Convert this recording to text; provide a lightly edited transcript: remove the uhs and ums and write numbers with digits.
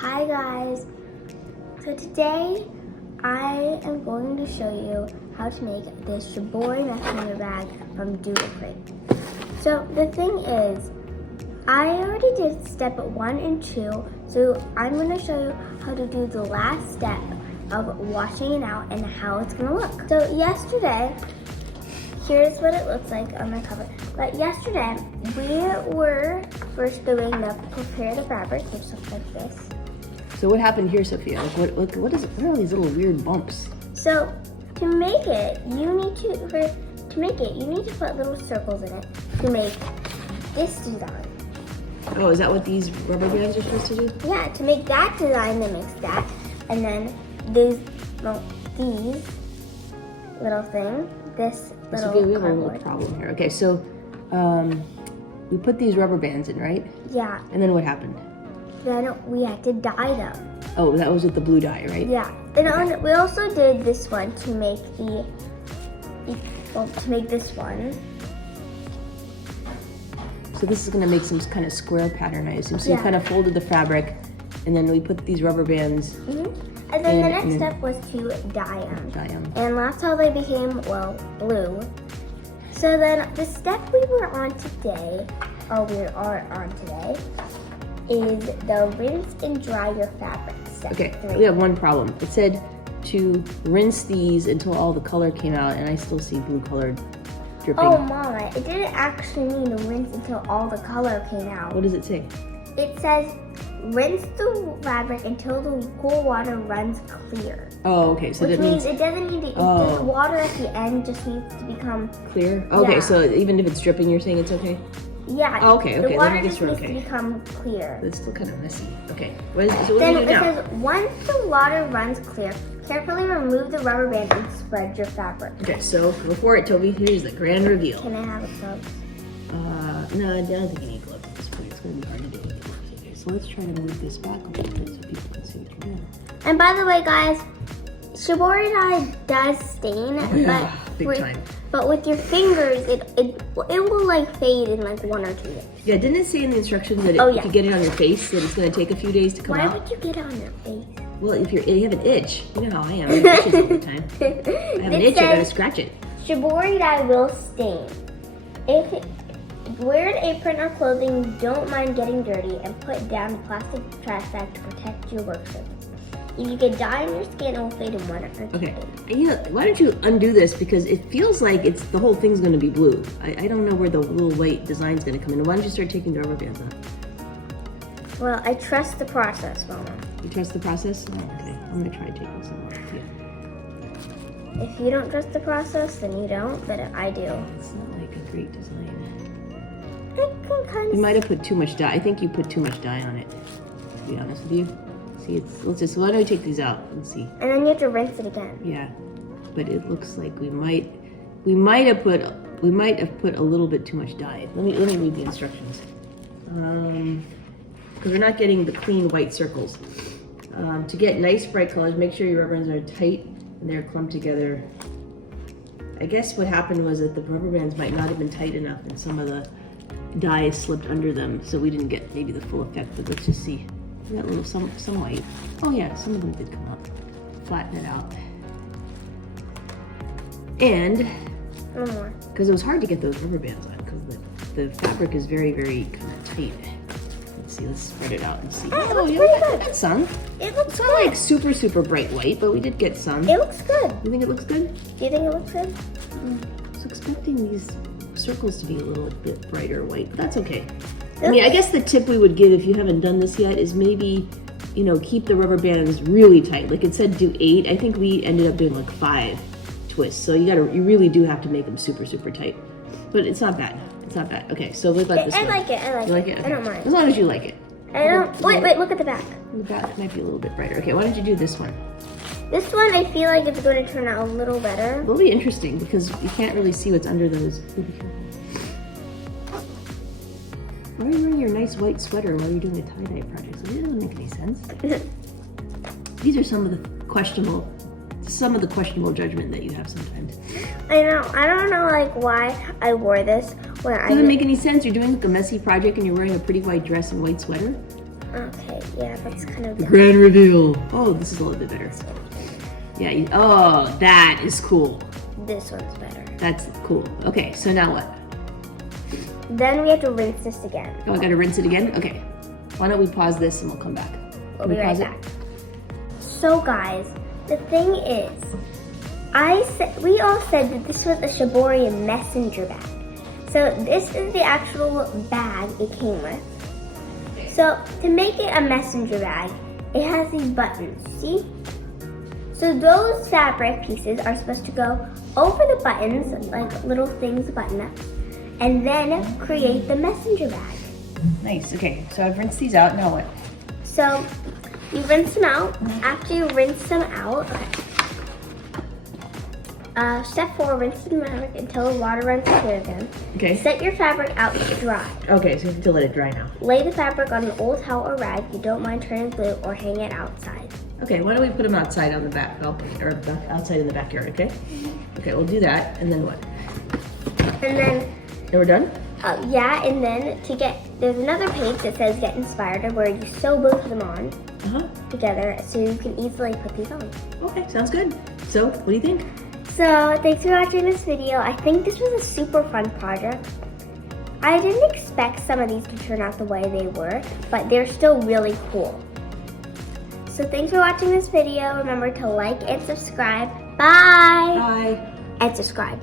Hi guys, so today I am going to show you how to make this Shibori messenger bag from Doodle. So the thing is, I already did step 1 and 2, so I'm going to show you how to do the last step of washing it out and how it's going to look. So yesterday, here's what it looks like on the cover. But yesterday, we were first doing the prepare the fabric, which looks like this. So what happened here, Sophia? Like what is it? What are all these little weird bumps? So to make it, you need to put little circles in it to make this design. Oh, is that what these rubber bands are supposed to do? Yeah, to make that design that makes that, and then these little thing, this little Sophia, we have cardboard. a little problem here. Okay, so we put these rubber bands in, right? Yeah. And then what happened? Then we had to dye them. Oh, that was with the blue dye, right? Yeah. Then we also did this one to make this one. So this is going to make some kind of square pattern, I assume. So Yeah. you kind of folded the fabric, and then we put these rubber bands. Mm-hmm. And then the next step was to dye them. Dye them. And that's how they became, well, blue. So then the step we are on today, is the rinse and dry your fabric step. Okay, 3. we have one problem. It said to rinse these until all the color came out, and I still see blue color dripping. Oh my, it didn't actually mean to rinse until all the color came out. What does it say? It says rinse the fabric until the cool water runs clear. Oh, okay. So Which that means it doesn't need to, the water at the end just needs to become clear? Okay, Yeah. so even if it's dripping, you're saying it's okay? Yeah. Oh, okay, The then water I guess just we're needs okay. to become clear. But it's still kind of messy. Okay. So what do Then we do it now? says once the water runs clear, carefully remove the rubber band and spread your fabric. Okay, so before it, Toby, here's the grand reveal. Can I have a glove? No, I don't think you need gloves at this point. It's going to be hard to do with gloves. Okay, so let's try to move this back a little bit so people can see what you're doing. And by the way, guys, Shibori dye does stain, Big time. But with your fingers, it will like fade in like 1 or 2 days. Yeah, didn't it say in the instructions that you could get it on your face, that it's going to take a few days to come Why out? would you get it on your face? Well, if you have an itch, you know how I am. I have itches all the time. I have an itch, I gotta scratch it. Shibori dye will stain. Wear an apron or clothing, don't mind getting dirty, and put down the plastic trash bag to protect your work surface. If you get dye on your skin, it will fade in 1 or 2 Okay, days. why don't you undo this, because it feels like the whole thing's gonna be blue. I don't know where the little white design's gonna come in. Why don't you start taking the rubber bands off? Well, I trust the process, Mama. You trust the process? Oh, okay, I'm gonna try taking some off. Yeah. If you don't trust the process, then you don't, but I do. It's not like a great design. I can kind You of... might have put too much dye. I think you put too much dye on it, to be honest with you. See, why don't we take these out and see? And then you have to rinse it again. Yeah, but it looks like we might have put a little bit too much dye. Let me read the instructions. Because we're not getting the clean white circles. To get nice bright colors, make sure your rubber bands are tight and they're clumped together. I guess what happened was that the rubber bands might not have been tight enough and some of the dye slipped under them, so we didn't get maybe the full effect, but let's just see. We got a little, some white. Oh yeah, some of them did come up. Flatten it out. And, One more. because it was hard to get those rubber bands on, because the fabric is very, very kind of tight. Let's see, let's spread it out and see. Oh, it Oh, looks yeah, pretty we good. got some. It looks It's not like super, super bright white, but we did get some. It looks good. You think it looks good? Do you think it looks good? I was expecting these circles to be a little bit brighter white, but that's okay. I mean, I guess the tip we would give if you haven't done this yet is maybe, keep the rubber bands really tight. Like it said do 8. I think we ended up doing like 5 twists. So you really do have to make them super, super tight. But it's not bad. It's not bad. Okay, so what about this one? I like it. You like it? I don't mind. As long as you like it. I don't... Wait, look at the back. The back might be a little bit brighter. Okay, why don't you do this one? This one, I feel like it's going to turn out a little better. It'll be interesting because you can't really see what's under those. Why are you wearing your nice white sweater while you're doing a tie-dye project? So it doesn't make any sense. These are some of the questionable judgment that you have sometimes. I know. I don't know why I wore this when Doesn't make any sense. You're doing like a messy project and you're wearing a pretty white dress and white sweater. Okay, yeah, that's kind of The done. grand reveal. Oh, this is a little bit better. Yeah, oh, that is cool. This one's better. That's cool. Okay, so now what? Then we have to rinse this again. Oh, I gotta rinse it again? Okay. Why don't we pause this and we'll come back. We'll Can we be right pause it? back. So guys, the thing is, we all said that this was a Shibori messenger bag. So this is the actual bag it came with. So to make it a messenger bag, it has these buttons, see? So those fabric pieces are supposed to go over the buttons, like little things button up, and then create the messenger bag. Nice, okay. So I've rinsed these out, now what? So you rinse them out. After you rinse them out, step 4, rinse the fabric until the water runs clear again. Okay. Set your fabric out to dry. Okay, so you have to let it dry now. Lay the fabric on an old towel or rag you don't mind turning blue, or hang it outside. Okay, why don't we put them outside on the back, or outside in the backyard, okay? Okay, we'll do that, and then what? And then, We're done? yeah, and then there's another page that says Get Inspired, where you sew both of them on together so you can easily put these on. Okay, sounds good. So, what do you think? So, thanks for watching this video. I think this was a super fun project. I didn't expect some of these to turn out the way they were, but they're still really cool. So thanks for watching this video. Remember to like and subscribe. Bye! Bye. And subscribe.